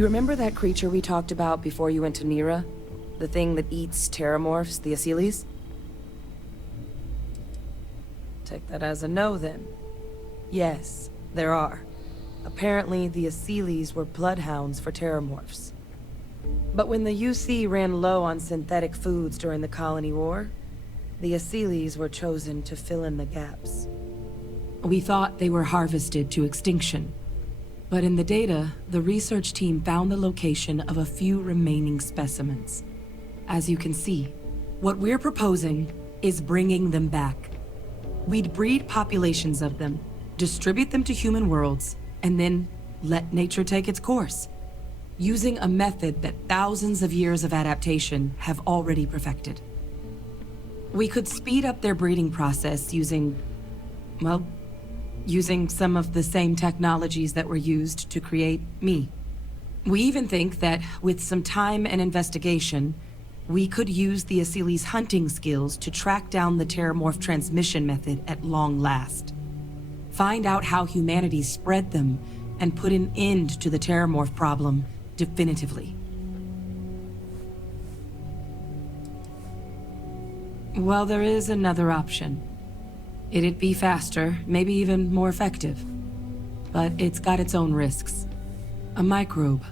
You remember that creature we talked about before you went to Nira? The thing that eats terrormorphs, the Asyles? Take that as a no, then. Yes, there are. Apparently, the Asyles were bloodhounds for terrormorphs. But when the UC ran low on synthetic foods during the Colony War, the Asyles were chosen to fill in the gaps. We thought they were harvested to extinction. But in the data, the research team found the location of a few remaining specimens. As you can see, what we're proposing is bringing them back. We'd breed populations of them, distribute them to human worlds, and then let nature take its course, using a method that thousands of years of adaptation have already perfected. We could speed up their breeding process using some of the same technologies that were used to create me. We even think that, with some time and investigation, we could use the Asyles' hunting skills to track down the terrormorph transmission method at long last. Find out how humanity spread them, and put an end to the terrormorph problem definitively. Well, there is another option. It'd be faster, maybe even more effective. But it's got its own risks. A microbe.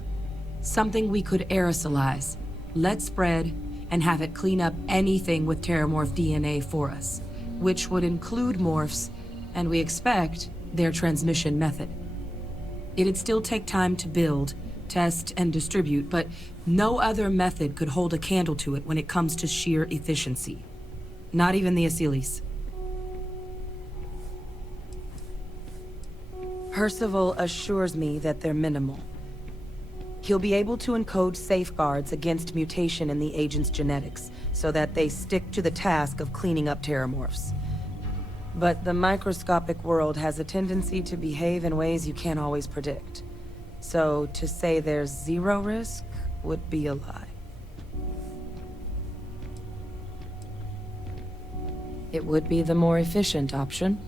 Something we could aerosolize, let spread, and have it clean up anything with terrormorph DNA for us, which would include morphs, and we expect their transmission method. It'd still take time to build, test, and distribute, but no other method could hold a candle to it when it comes to sheer efficiency. Not even the Asyles. Percival assures me that they're minimal. He'll be able to encode safeguards against mutation in the agent's genetics, so that they stick to the task of cleaning up terrormorphs. But the microscopic world has a tendency to behave in ways you can't always predict. So to say there's zero risk would be a lie. It would be the more efficient option.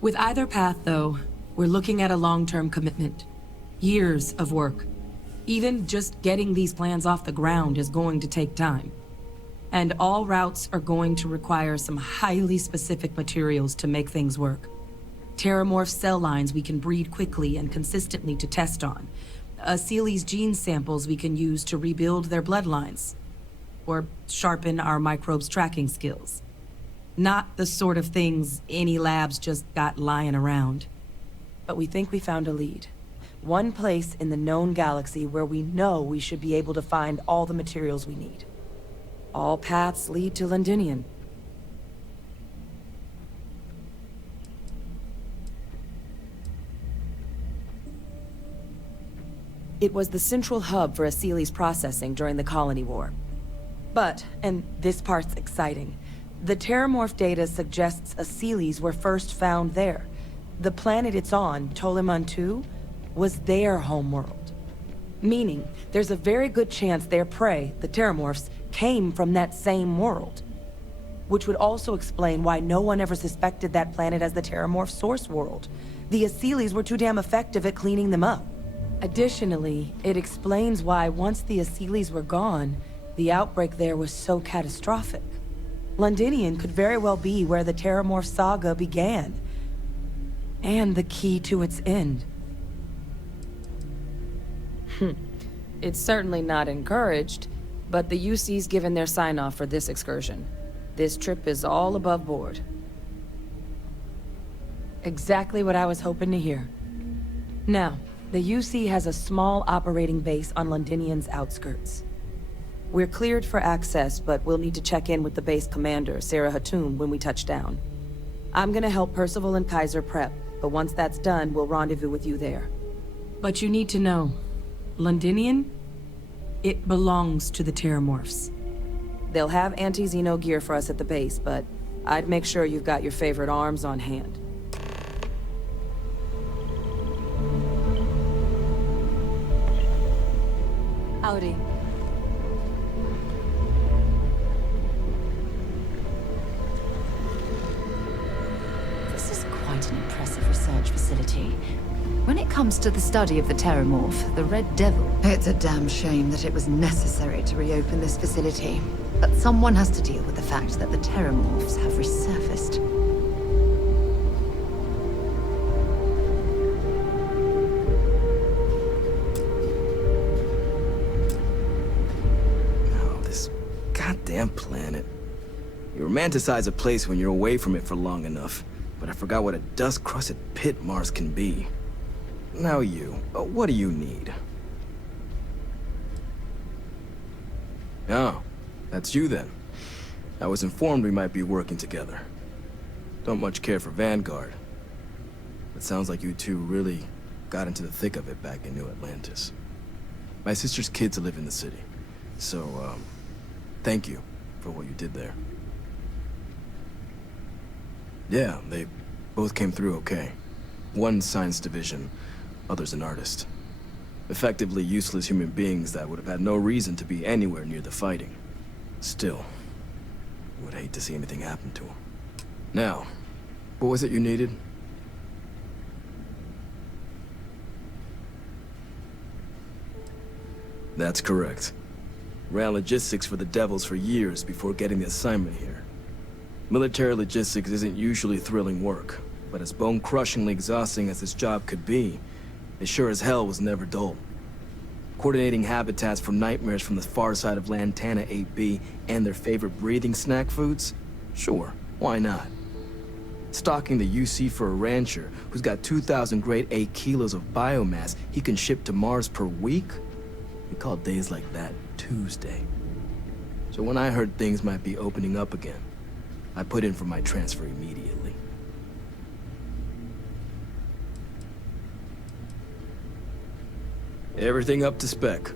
With either path, though, we're looking at a long-term commitment. Years of work. Even just getting these plans off the ground is going to take time. And all routes are going to require some highly specific materials to make things work. Terrormorph cell lines we can breed quickly and consistently to test on. Asyles gene samples we can use to rebuild their bloodlines. Or sharpen our microbes tracking skills. Not the sort of things any labs just got lying around. But we think we found a lead. One place in the known galaxy where we know we should be able to find all the materials we need. All paths lead to Londinian. It was the central hub for Asyles processing during the Colony War. But, and this part's exciting, the terrormorph data suggests Asyles were first found there. The planet it's on, Toliman II, was their homeworld. Meaning, there's a very good chance their prey, the terrormorphs, came from that same world. Which would also explain why no one ever suspected that planet as the terrormorph source world. The Asyles were too damn effective at cleaning them up. Additionally, it explains why once the Asyles were gone, the outbreak there was so catastrophic. Londinian could very well be where the terrormorph saga began. And the key to its end. It's certainly not encouraged, but the UC's given their sign-off for this excursion. This trip is all above board. Exactly what I was hoping to hear. Now, the UC has a small operating base on Londinian's outskirts. We're cleared for access, but we'll need to check in with the base commander, Sarah Hatum, when we touch down. I'm gonna help Percival and Kaiser prep, but once that's done, we'll rendezvous with you there. But you need to know, Londinian, it belongs to the Terrormorphs. They'll have anti-Xeno gear for us at the base, but I'd make sure you've got your favorite arms on hand. Howdy. This is quite an impressive research facility. When it comes comes to the study of the Terrormorph, the Red Devil, it's a damn shame that it was necessary to reopen this facility. But someone has to deal with the fact that the Terrormorphs have resurfaced. Oh, this goddamn planet. You romanticize a place when you're away from it for long enough, but I forgot what a dust-crusted pit Mars can be. Now what do you need? Oh, that's you then. I was informed we might be working together. Don't much care for Vanguard. It sounds like you two really got into the thick of it back in New Atlantis. My sister's kids live in the city, so, thank you for what you did there. Yeah, they both came through okay. One science division, others an artist. Effectively useless human beings that would have had no reason to be anywhere near the fighting. Still, I would hate to see anything happen to them. Now, what was it you needed? That's correct. Ran logistics for the Devils for years before getting the assignment here. Military logistics isn't usually thrilling work, but as bone-crushingly exhausting as this job could be, it sure as hell was never dull. Coordinating habitats for nightmares from the far side of Lantana 8B and their favorite breathing snack foods? Sure, why not? Stocking the UC for a rancher who's got 2,000 grade A kilos of biomass he can ship to Mars per week? We call days like that Tuesday. So when I heard things might be opening up again, I put in for my transfer immediately. Everything up to spec.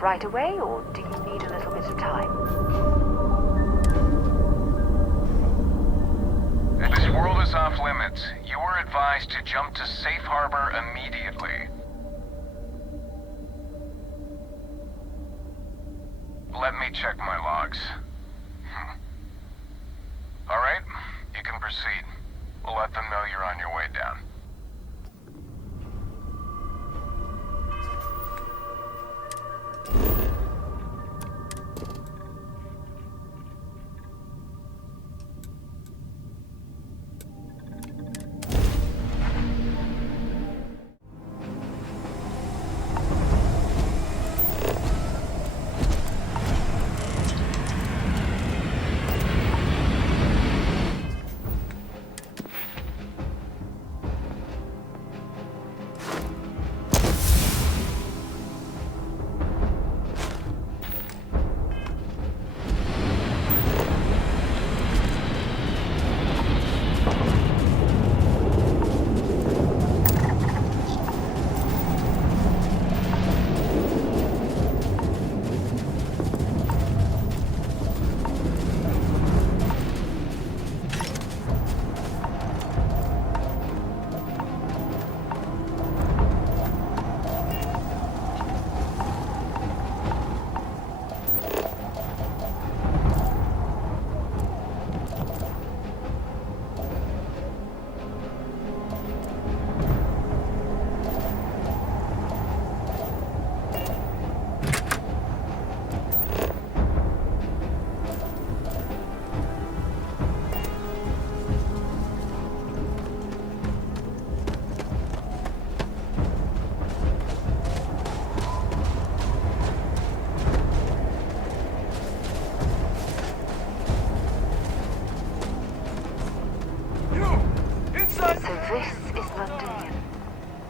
off right away, or do you need a little bit of time? This world is off limits. You were advised to jump to safe harbor immediately. Let me check my logs. All right, you can proceed. We'll let them know you're on your way down.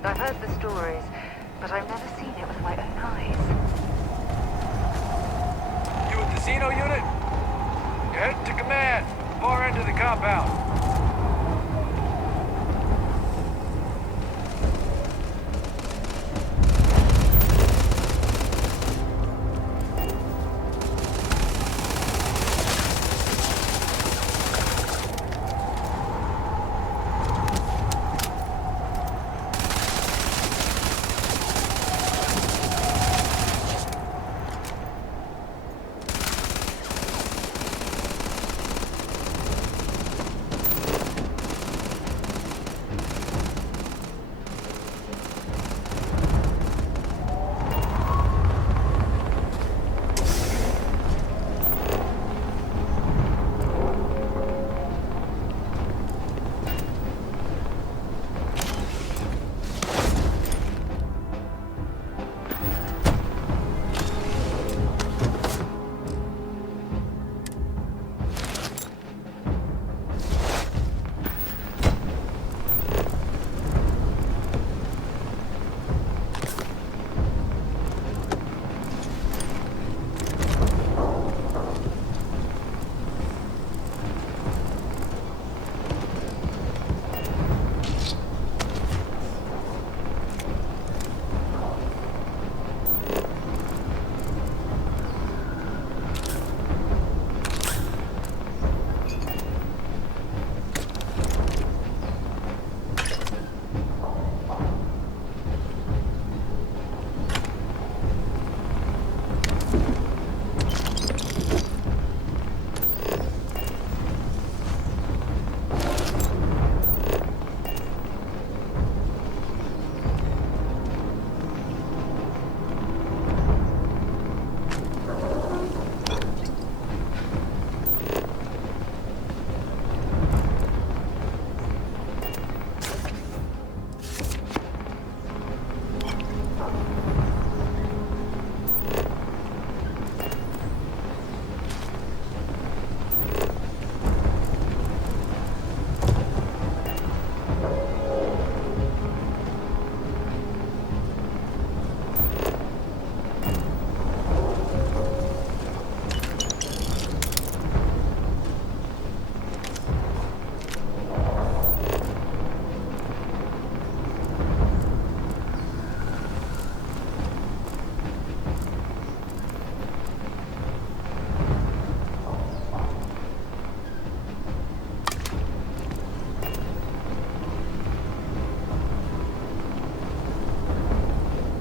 I've heard the stories, but I've never seen it with my own eyes. You with the Xeno unit? You're heading to command, far end of the compound.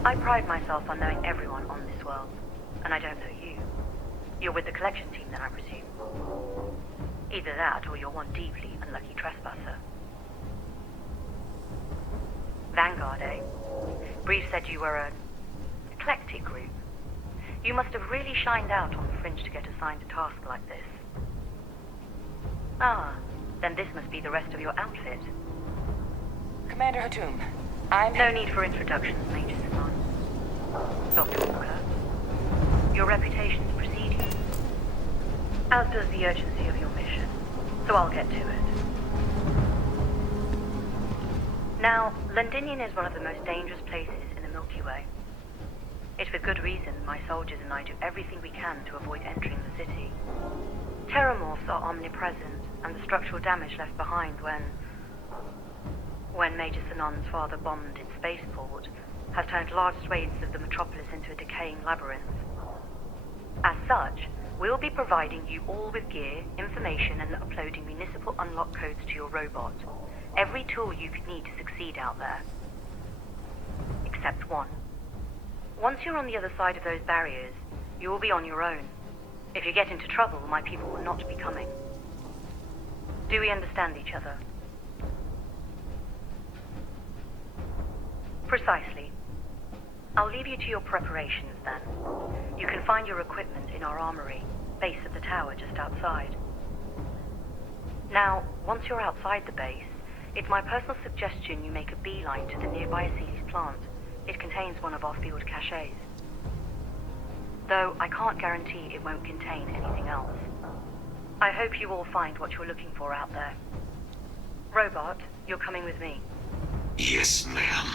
I pride myself on knowing everyone on this world, and I don't know you. You're with the collection team then, I presume. Either that, or you're one deeply unlucky trespasser. Vanguard, eh? Brief said you were an eclectic group. You must have really shined out on the fringe to get assigned a task like this. Ah, then this must be the rest of your outfit. Commander Hatum, I'm... No need for introductions, Major Simon. Dr. Walker, your reputations precede you, as does the urgency of your mission, so I'll get to it. Now, Londinium is one of the most dangerous places in the Milky Way. It's with good reason my soldiers and I do everything we can to avoid entering the city. Terrormorphs are omnipresent, and the structural damage left behind when Major Sinon's father bombed its spaceport has turned large swathes of the metropolis into a decaying labyrinth. As such, we'll be providing you all with gear, information, and uploading municipal unlock codes to your robot. Every tool you could need to succeed out there. Except one. Once you're on the other side of those barriers, you will be on your own. If you get into trouble, my people will not be coming. Do we understand each other? Precisely. I'll leave you to your preparations then. You can find your equipment in our armory, base of the tower just outside. Now, once you're outside the base, it's my personal suggestion you make a beeline to the nearby Aceles plant. It contains one of our field caches. Though I can't guarantee it won't contain anything else. I hope you all find what you're looking for out there. Robot, you're coming with me. Yes, ma'am.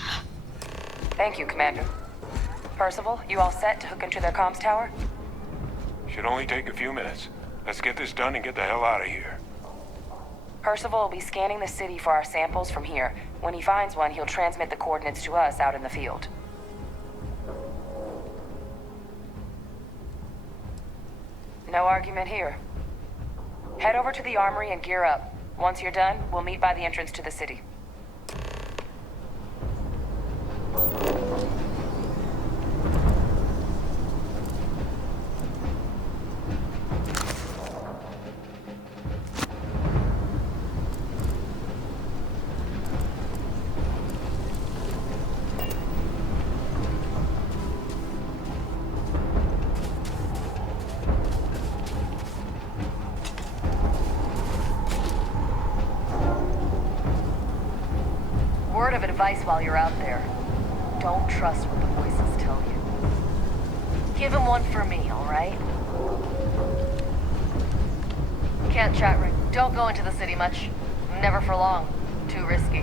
Thank you, Commander. Percival, you all set to hook into their comms tower? Should only take a few minutes. Let's get this done and get the hell out of here. Percival will be scanning the city for our samples from here. When he finds one, he'll transmit the coordinates to us out in the field. No argument here. Head over to the armory and gear up. Once you're done, we'll meet by the entrance to the city. Word of advice while you're out there. Don't trust what the voices tell you. Give him one for me, all right? Can't chat right. Don't go into the city much. Never for long. Too risky.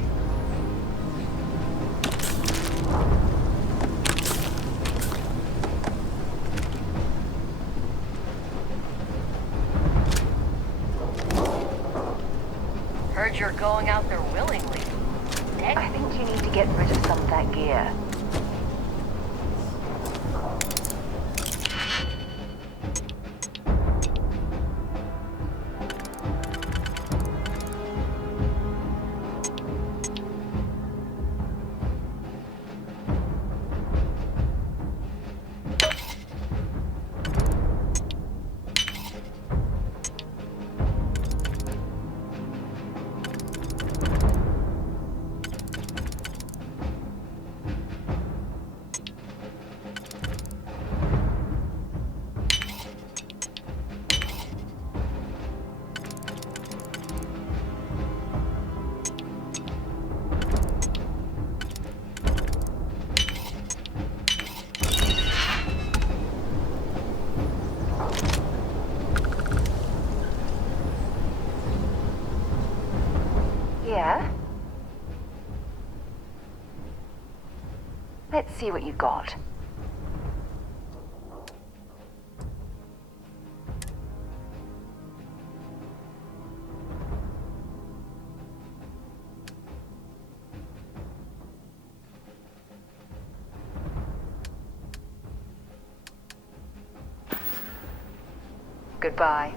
Heard you're going out there willingly. I think you need to get rid of some of that gear. Yeah? Let's see what you got. Goodbye.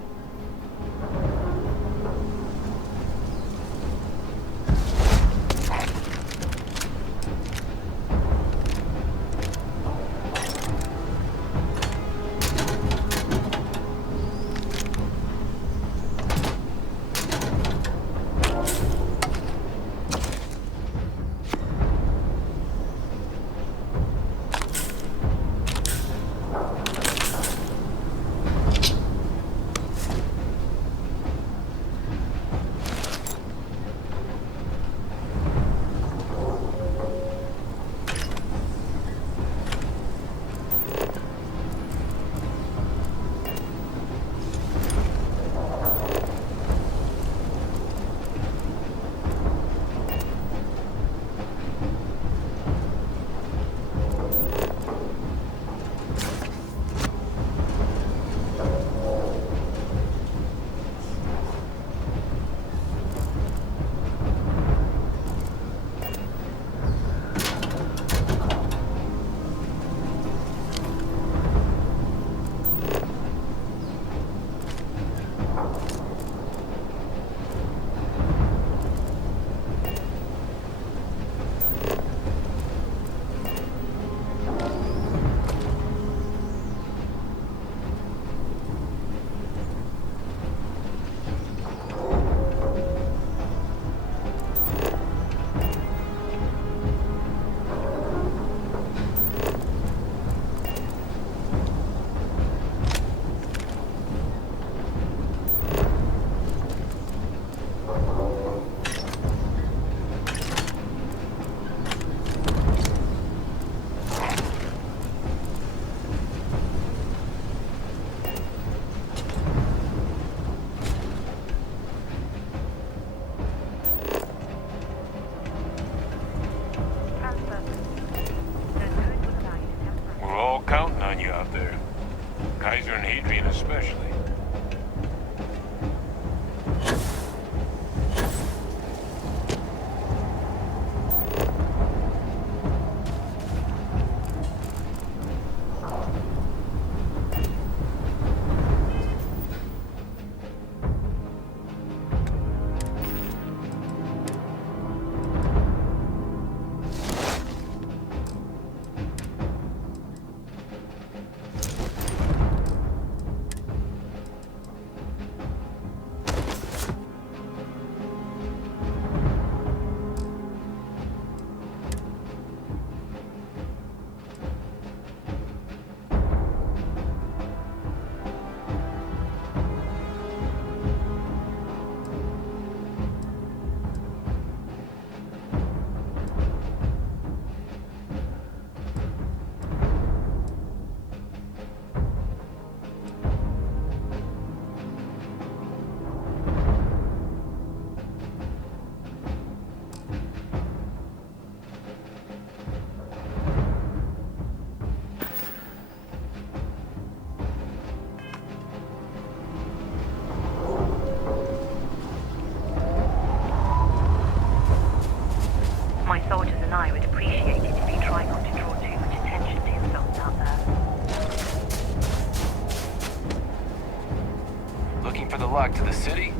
for the lock to the city?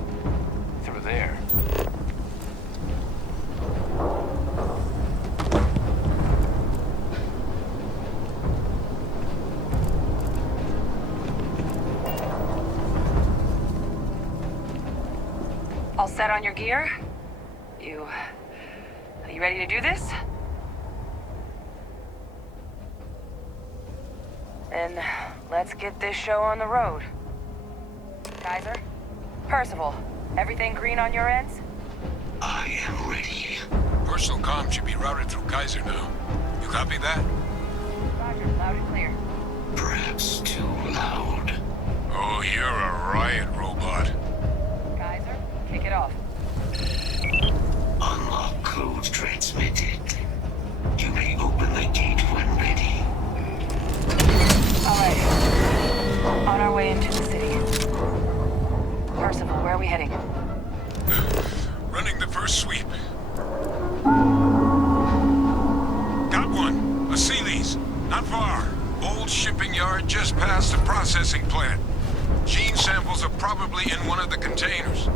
Through there. All set on your gear? Are you ready to do this? Then let's get this show on the road. Kaiser? Percival, everything green on your ends? I am ready. Personal comm should be routed through Kaiser now. You copy that? Roger, loud and clear. Perhaps too loud. Oh, you're a riot robot. Kaiser, kick it off. Unlock code transmitted. You may open the gate when ready. All right. On our way into the city. Percival, where are we heading? Running the first sweep. Got one. A Sealy's. Not far. Old shipping yard just past the processing plant. Gene samples are probably in one of the containers.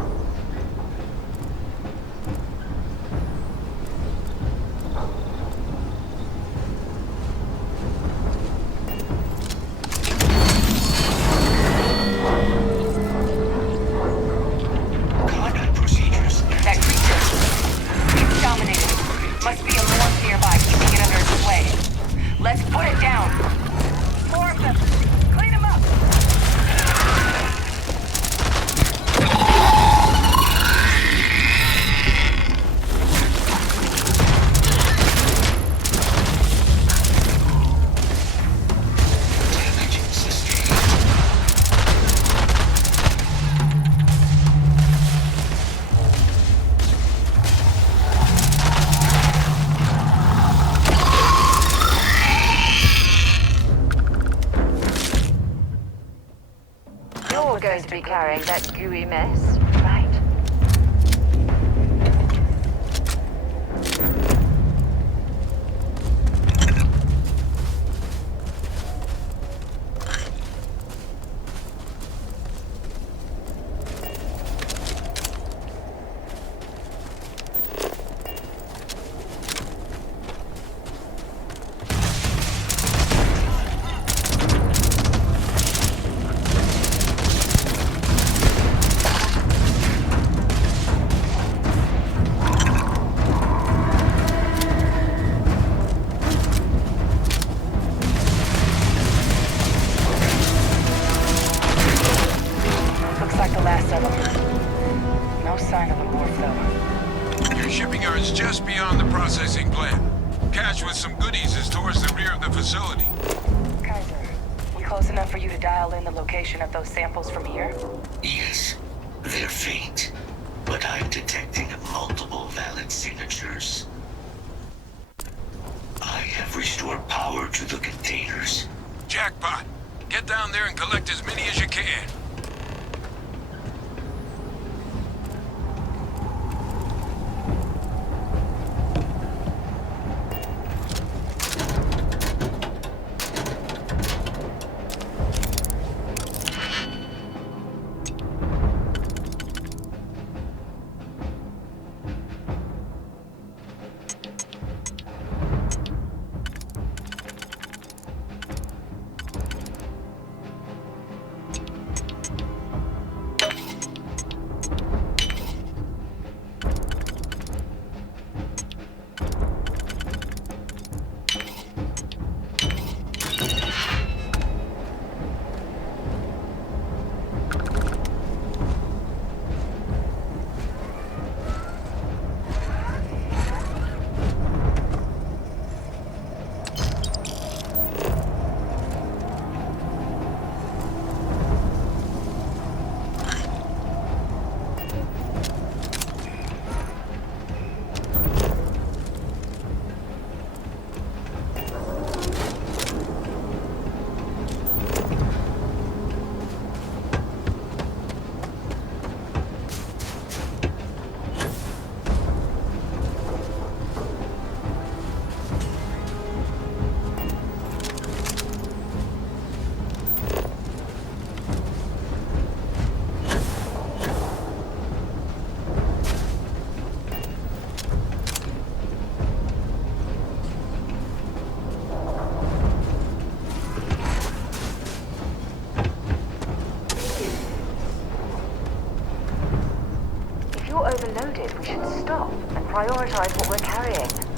Carrying that gooey mess, right? Of those samples from here? Yes, they're faint, but I'm detecting multiple valid signatures. I have restored power to the containers. Jackpot! Get down there and collect as many as you can. decided we should stop and prioritize what we're carrying.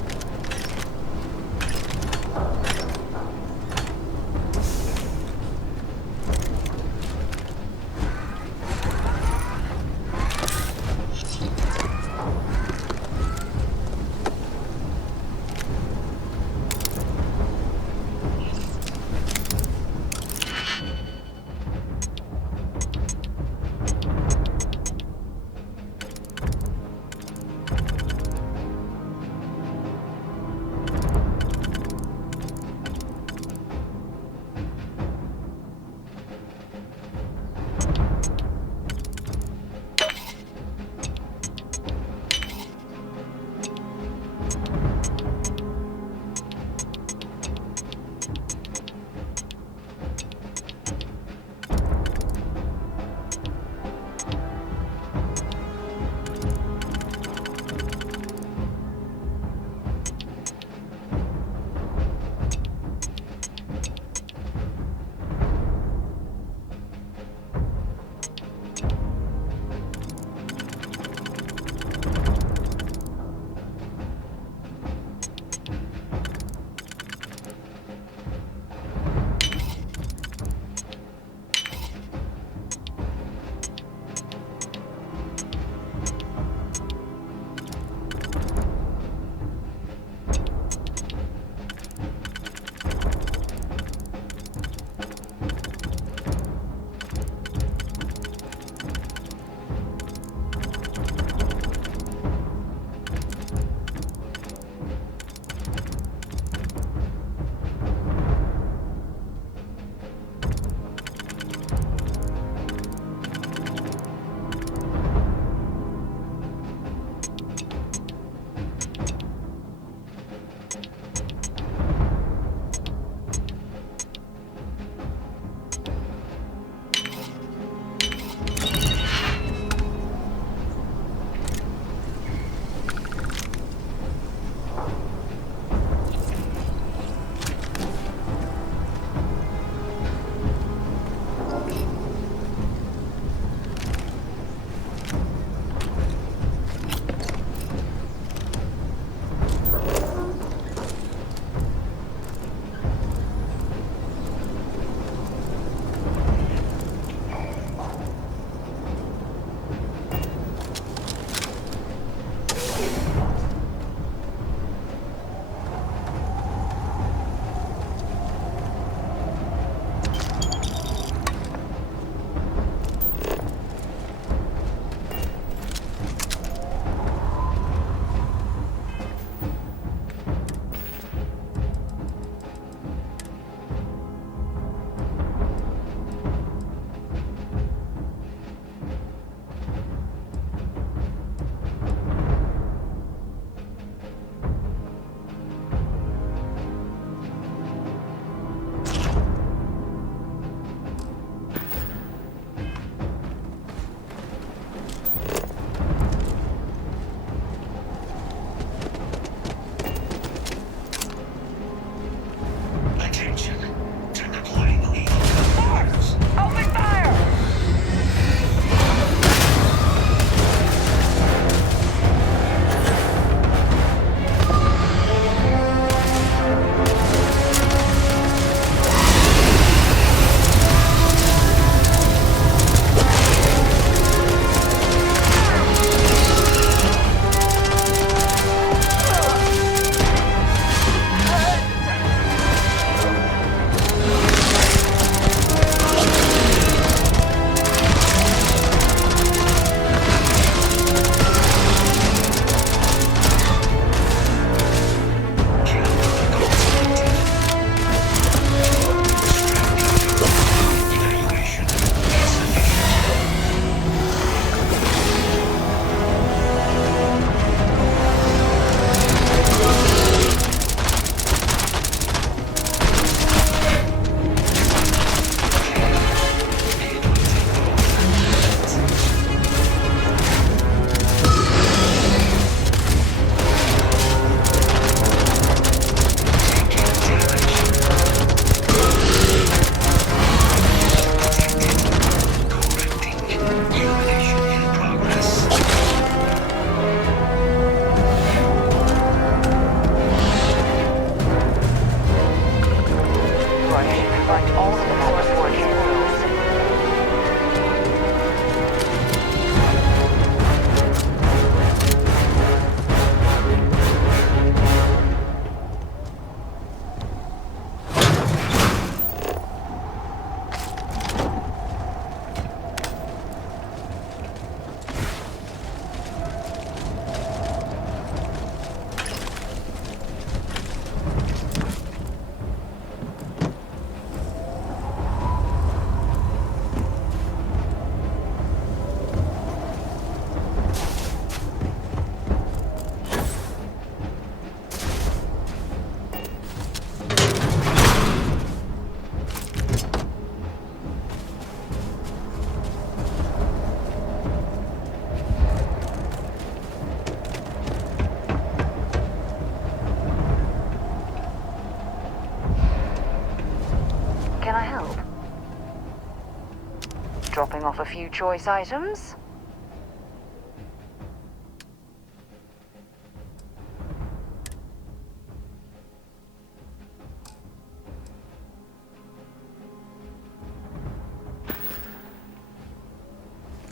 off a few choice items.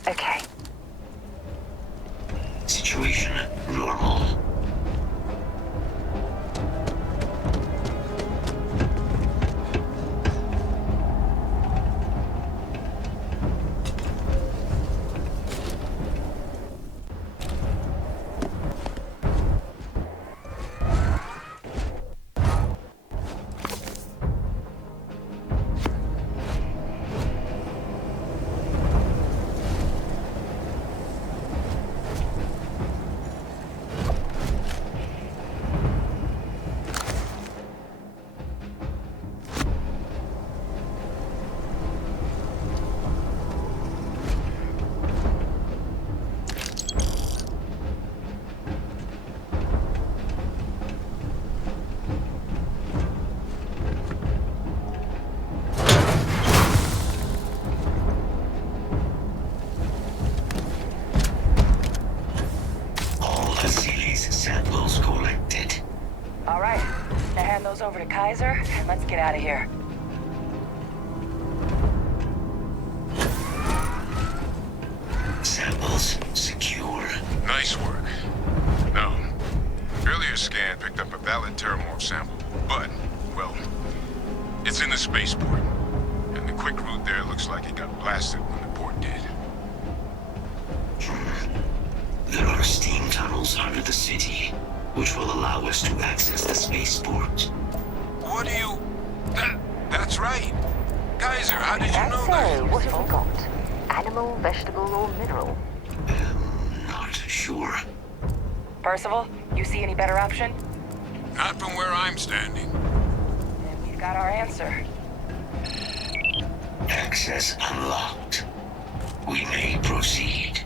Okay. Situation normal. Samples collected. All right. Now hand those over to Kaiser, and let's get out of here. Samples secure. Nice work. No. Earlier scan picked up a valid Terrormorph sample, but, well, it's in the spaceport. And the quick route there looks like it got blasted when the port did. There are steam tunnels under the city, which will allow us to access the spaceport. What do you... That's right. Kaiser, how did you know So, that? what have we got? Animal, vegetable, or mineral? Not sure. Percival, you see any better option? Not from where I'm standing. Then we've got our answer. Access unlocked. We may proceed.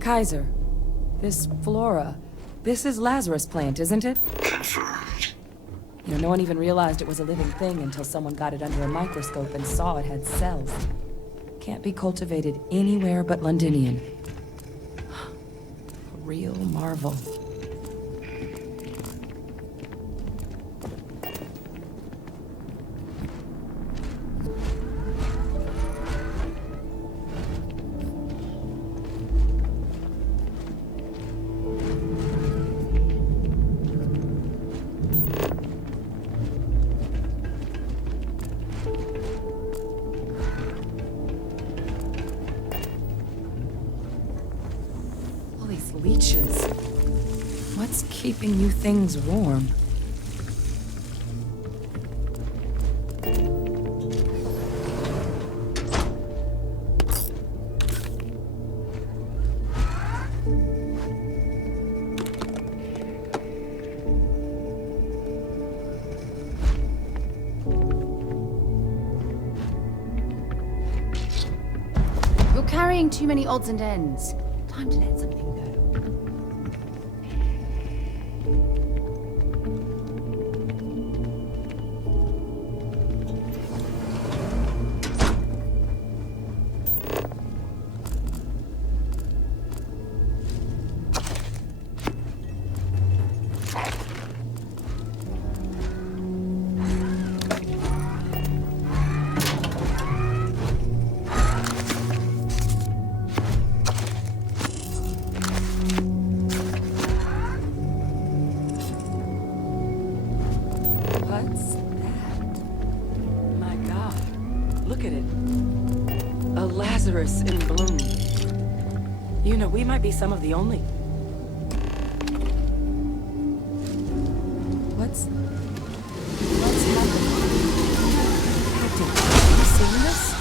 Kaiser, this flora, this is Lazarus plant, isn't it? Confirmed. You know, no one even realized it was a living thing until someone got it under a microscope and saw it had cells. Can't be cultivated anywhere but Londinian. A real marvel. Leeches. What's keeping you things warm? You're carrying too many odds and ends. Time to let something go. What's that? My God, look at it. A Lazarus in bloom. You know, we might be some of the only. What's happening? Hadrian, have you seen this?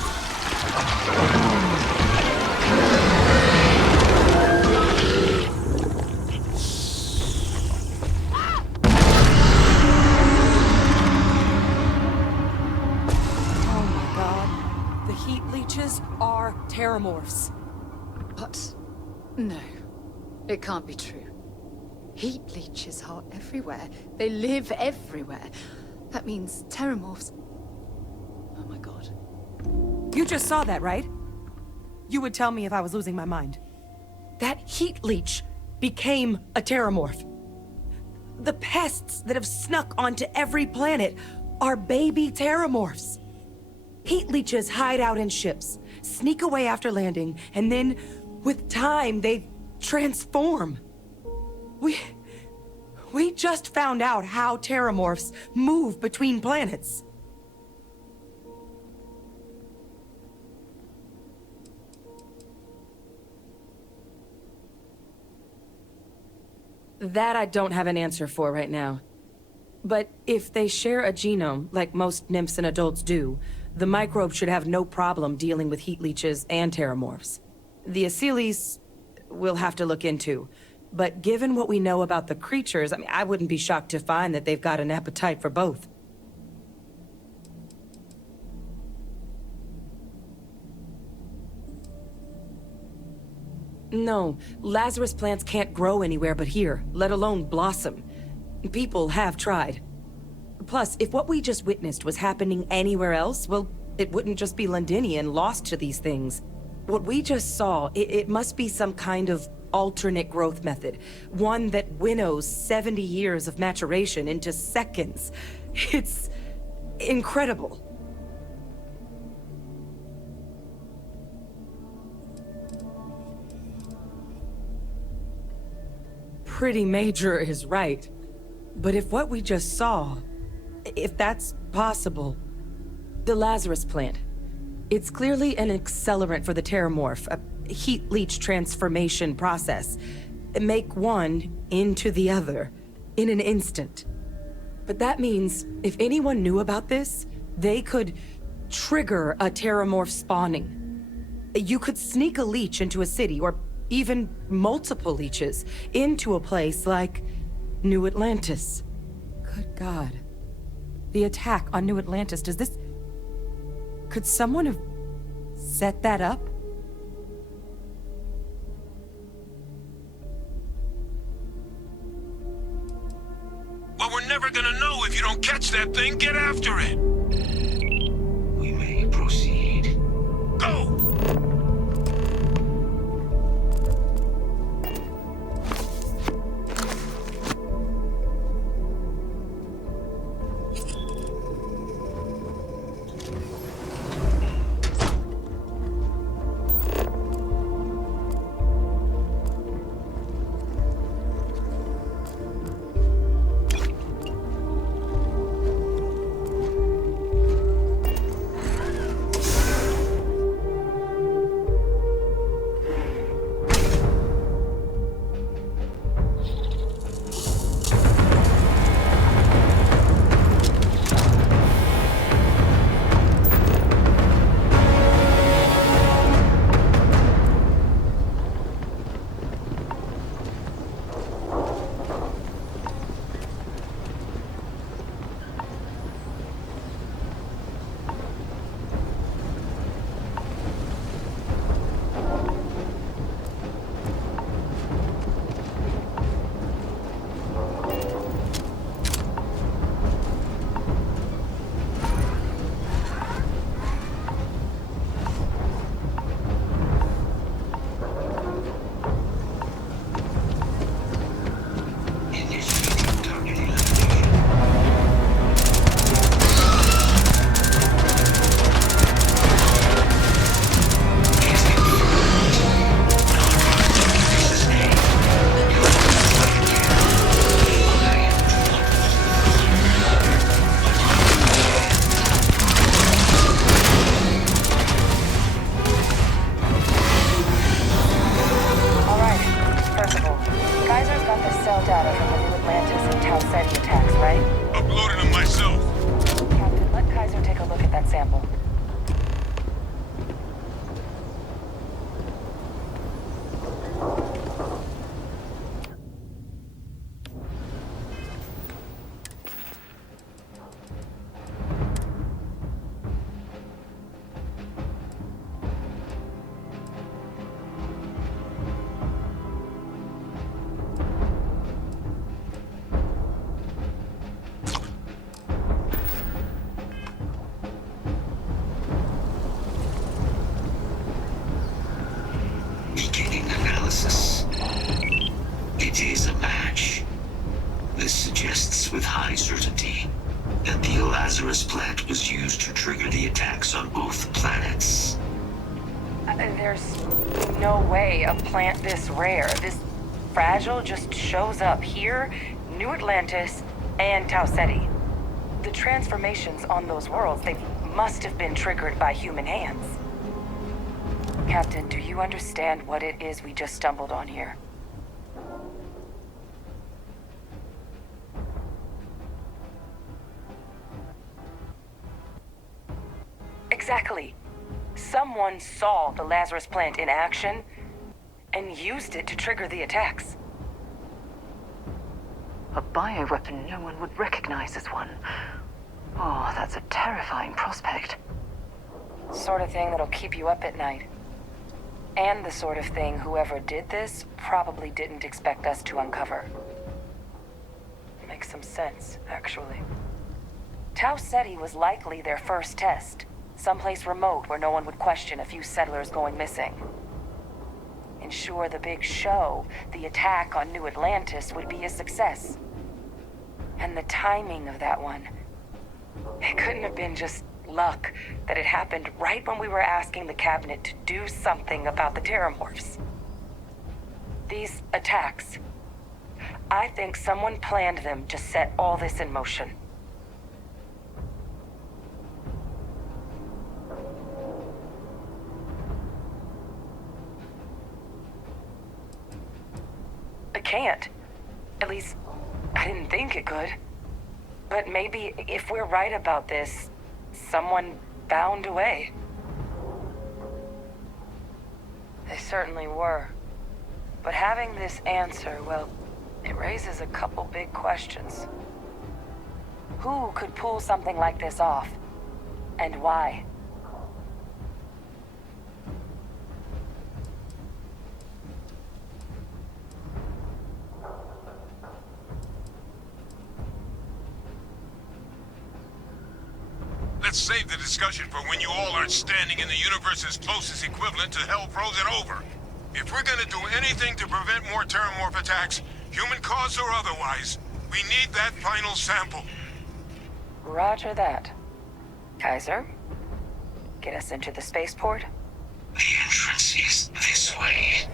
Oh my god. The heat leeches are Terrormorphs. But no, it can't be true. Heat leeches are everywhere. They live everywhere. That means Terrormorphs. Oh my god. You just saw that, right? You would tell me if I was losing my mind. That heat leech became a Terrormorph. The pests that have snuck onto every planet are baby Terrormorphs. Heat leeches hide out in ships, sneak away after landing, and then, with time, they transform. We just found out how Terrormorphs move between planets. That I don't have an answer for right now. But if they share a genome, like most nymphs and adults do, the microbe should have no problem dealing with heat leeches and Terrormorphs. The Asylees, we'll have to look into. But given what we know about the creatures, I mean, I wouldn't be shocked to find that they've got an appetite for both. No, Lazarus plants can't grow anywhere but here, let alone blossom. People have tried. Plus, if what we just witnessed was happening anywhere else, well, it wouldn't just be Londinian lost to these things. What we just saw, it must be some kind of alternate growth method. One that winnows 70 years of maturation into seconds. It's incredible. Pretty major is right. But if what we just saw, if that's possible, the Lazarus plant, it's clearly an accelerant for the Terrormorph, a heat leech transformation process. Make one into the other in an instant. But that means if anyone knew about this, they could trigger a Terrormorph spawning. You could sneak a leech into a city, or even multiple leeches, into a place like New Atlantis. Good God. The attack on New Atlantis, does this... Could someone have set that up? Well, we're never gonna know if you don't catch that thing. Get after it. We may proceed. Go! data from the New Atlantis and Tau Ceti attacks, right? Uploaded them myself. Captain, let Kaiser take a look at that sample. Beginning analysis. It is a match. This suggests with high certainty that the Lazarus plant was used to trigger the attacks on both planets. There's no way a plant this rare, this fragile, just shows up here, New Atlantis, and Tau Ceti. The transformations on those worlds, they must have been triggered by human hands. Captain, do you understand what it is we just stumbled on here? Exactly. Someone saw the Lazarus plant in action and used it to trigger the attacks. A bioweapon no one would recognize as one. Oh, that's a terrifying prospect. Sort of thing that'll keep you up at night. And the sort of thing whoever did this probably didn't expect us to uncover. Makes some sense, actually. Tau Ceti was likely their first test. Someplace remote where no one would question a few settlers going missing. Ensure the big show, the attack on New Atlantis, would be a success. And the timing of that one. It couldn't have been just luck that it happened right when we were asking the cabinet to do something about the Terrormorphs. These attacks, I think someone planned them to set all this in motion. It can't. At least, I didn't think it could. But maybe if we're right about this, someone found a way. They certainly were. But having this answer, well, it raises a couple big questions. Who could pull something like this off? And why? Let's save the discussion for when you all aren't standing in the universe's closest equivalent to hell frozen over. If we're gonna do anything to prevent more Terrormorph attacks, human caused or otherwise, we need that final sample. Roger that. Kaiser, get us into the spaceport? The entrance is this way.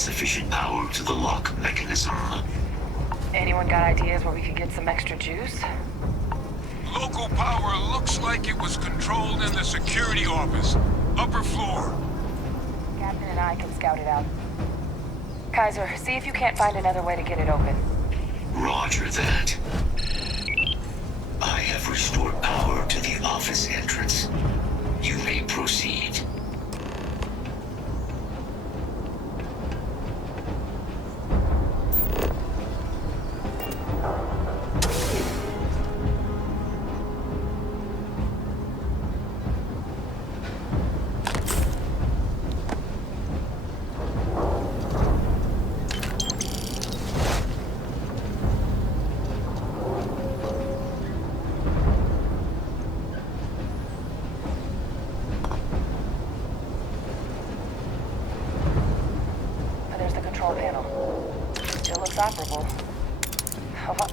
sufficient power to the lock mechanism. Anyone got ideas where we could get some extra juice? Local power looks like it was controlled in the security office. Upper floor. Captain and I can scout it out. Kaiser, see if you can't find another way to get it open. Roger that. I have restored power to the office entrance. You may proceed. There's the control panel. Still looks operable. How about...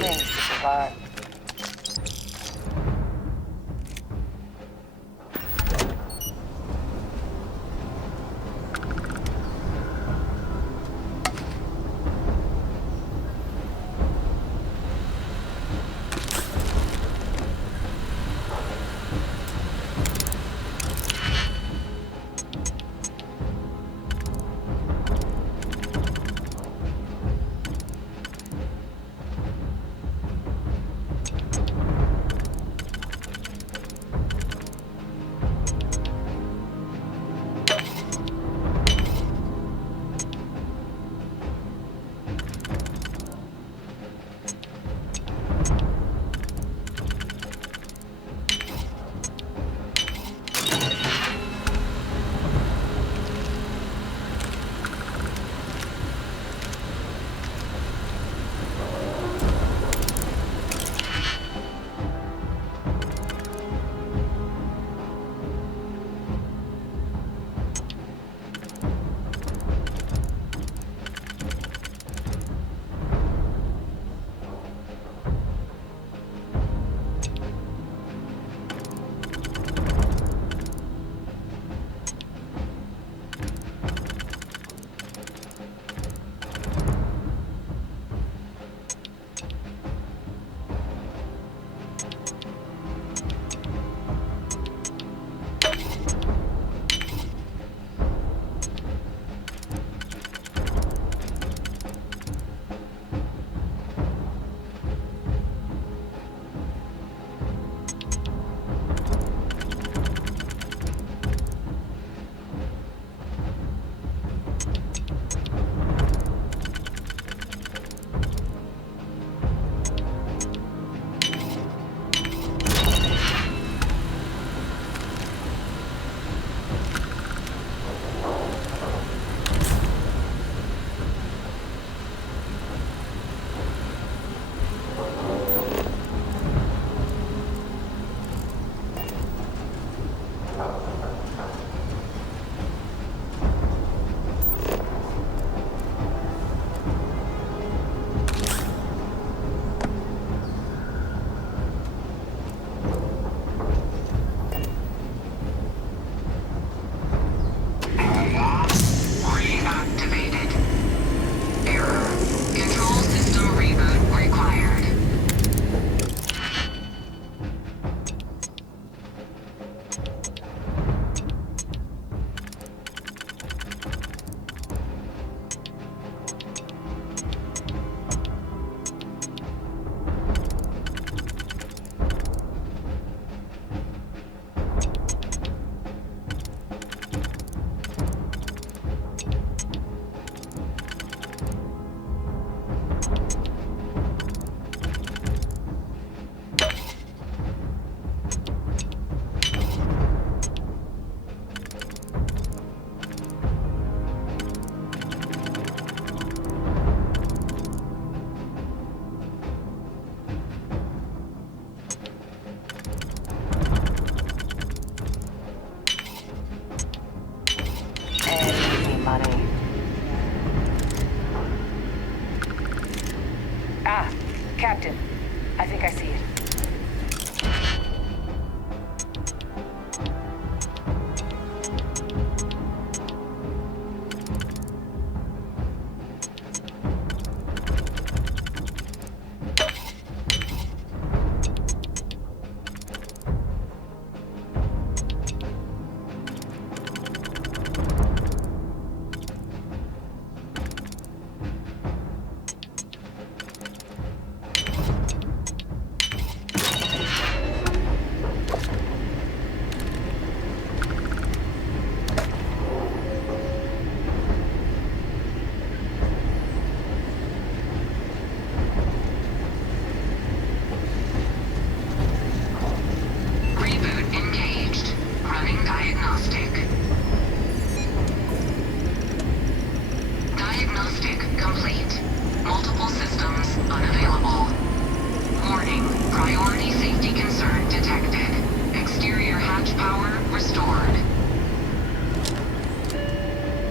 things to survive.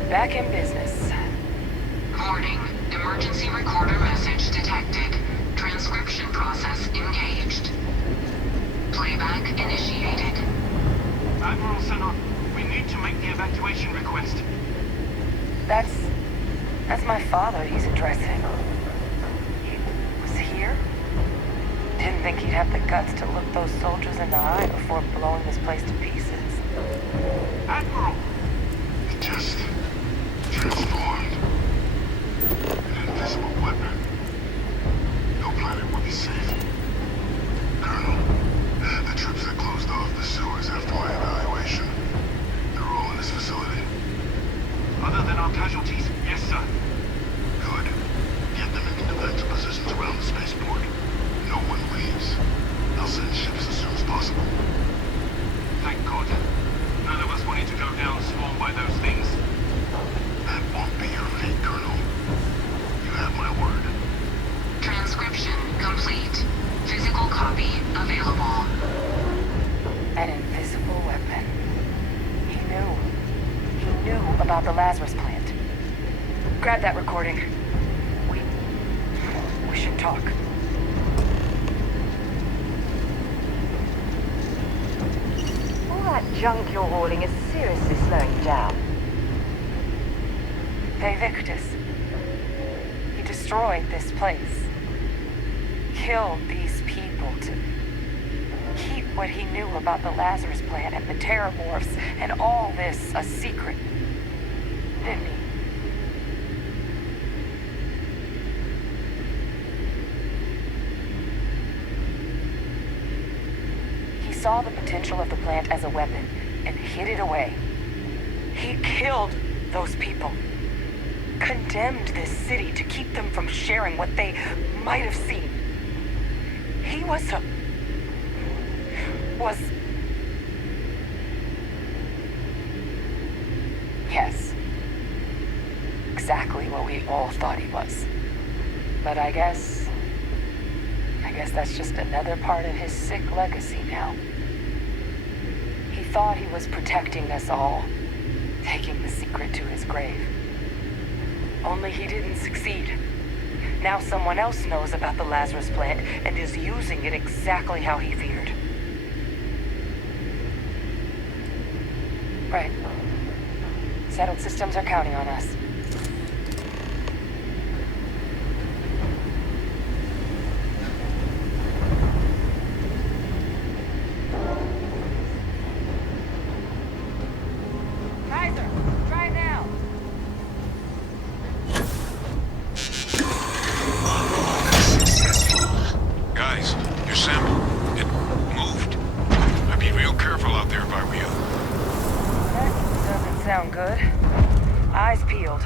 Back in business. Warning. Emergency recorder message detected. Transcription process engaged. Playback initiated. Admiral Senor, we need to make the evacuation request. That's my father he's addressing. He was here? Didn't think he'd have the guts to look those soldiers in the eye before blowing this place to pieces. Admiral! It just transformed. An invisible weapon. No planet would be safe. Colonel, the troops that closed off the sewers after my evaluation, they're all in this facility. Other than our casualties, yes, sir. Good. Get them into defensive positions around the spaceport. No one leaves. I'll send ships as soon as possible. Thank God. None of us wanted to go down swarmed by those things. That won't be your fate, Colonel. You have my word. Transcription complete. Physical copy available. An invisible weapon. He knew about the Lazarus plant. Grab that recording. We should talk. All that junk you're hauling is seriously slowing you down. Hey, Victus. He destroyed this place. Killed these people to keep what he knew about the Lazarus plant and the Terrormorphs and all this a secret. Didn't he? He saw the potential of the plant as a weapon and hid it away. He killed those people. Condemned this city to keep them from sharing what they might have seen. He was yes, exactly what we all thought he was. But I guess that's just another part of his sick legacy now. He thought he was protecting us all, taking the secret to his grave. Only he didn't succeed. Now someone else knows about the Lazarus plant and is using it exactly how he feared. Right. Settled systems are counting on us. Kaiser, try it now. Guys, your sample, it moved. I'd be real careful out there if I were you. That doesn't sound good. Eyes peeled.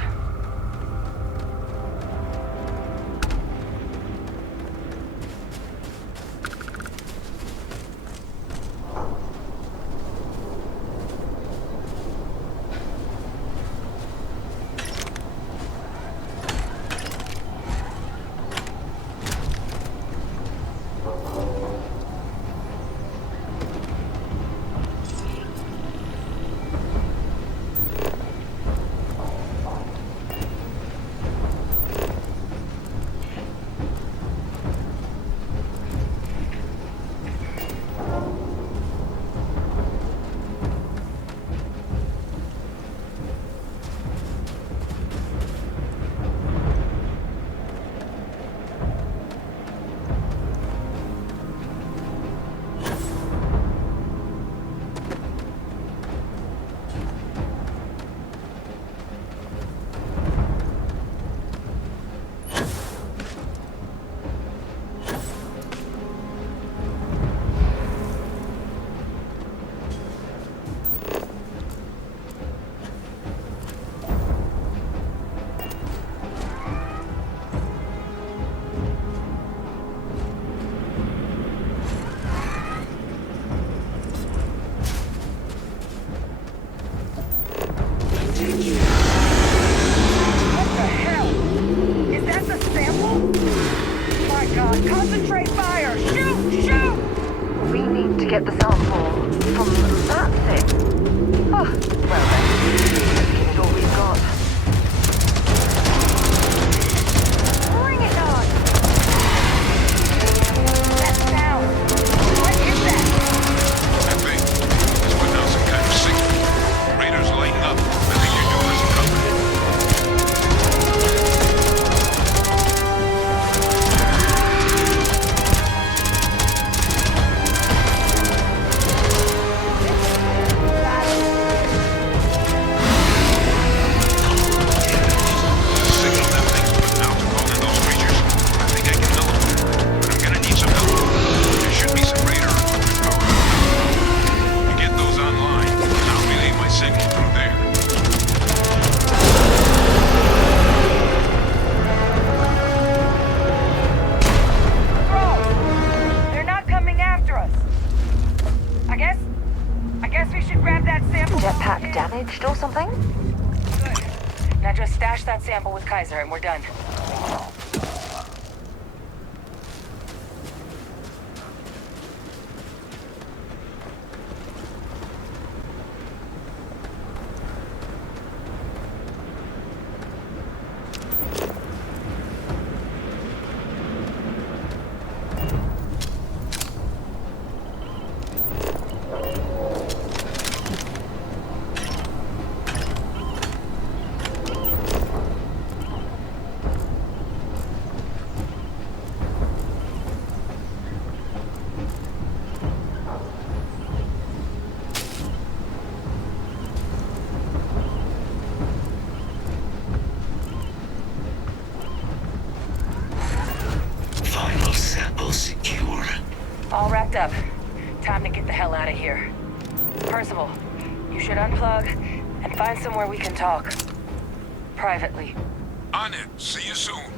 Concentrate fire! Shoot! Shoot! We need to get the sample from that thing. Oh, well then, let's give it all we've got. pack damaged or something? Good. Now just stash that sample with Kaiser and we're done. All wrapped up. Time to get the hell out of here. Percival, you should unplug and find somewhere we can talk. Privately. On it. See you soon.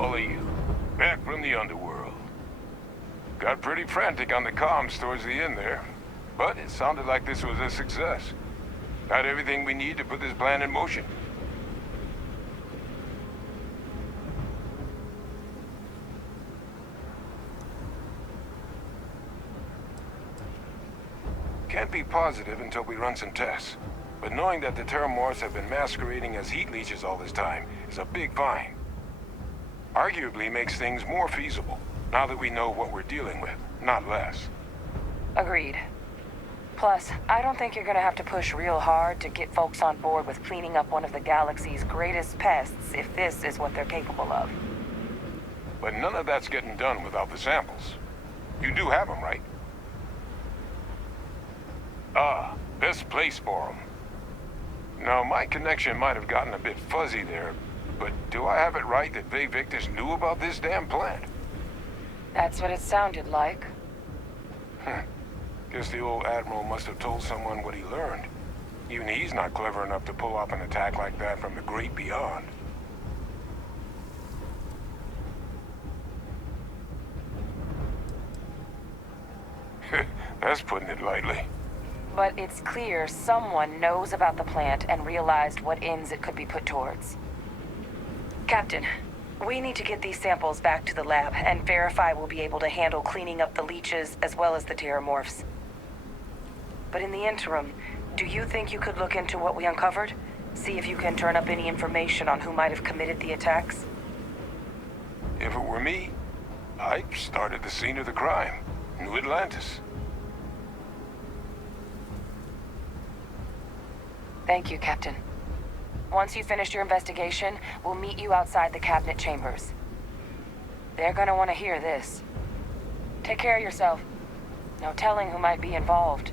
all of you. Back from the underworld. Got pretty frantic on the comms towards the end there. But it sounded like this was a success. Got everything we need to put this plan in motion. Can't be positive until we run some tests. But knowing that the Terrormorphs have been masquerading as heat leeches all this time is a big find. Arguably makes things more feasible, now that we know what we're dealing with, not less. Agreed. Plus, I don't think you're gonna have to push real hard to get folks on board with cleaning up one of the galaxy's greatest pests if this is what they're capable of. But none of that's getting done without the samples. You do have them, right? Ah, best place for them. Now, my connection might have gotten a bit fuzzy there, but do I have it right that Vay Victus knew about this damn plant? That's what it sounded like. Guess the old Admiral must have told someone what he learned. Even he's not clever enough to pull off an attack like that from the great beyond. That's putting it lightly. But it's clear someone knows about the plant and realized what ends it could be put towards. Captain, we need to get these samples back to the lab and verify we'll be able to handle cleaning up the leeches as well as the Terrormorphs. But in the interim, do you think you could look into what we uncovered? See if you can turn up any information on who might have committed the attacks? If it were me, I'd start at the scene of the crime, New Atlantis. Thank you, Captain. Once you've finished your investigation, we'll meet you outside the cabinet chambers. They're gonna want to hear this. Take care of yourself. No telling who might be involved.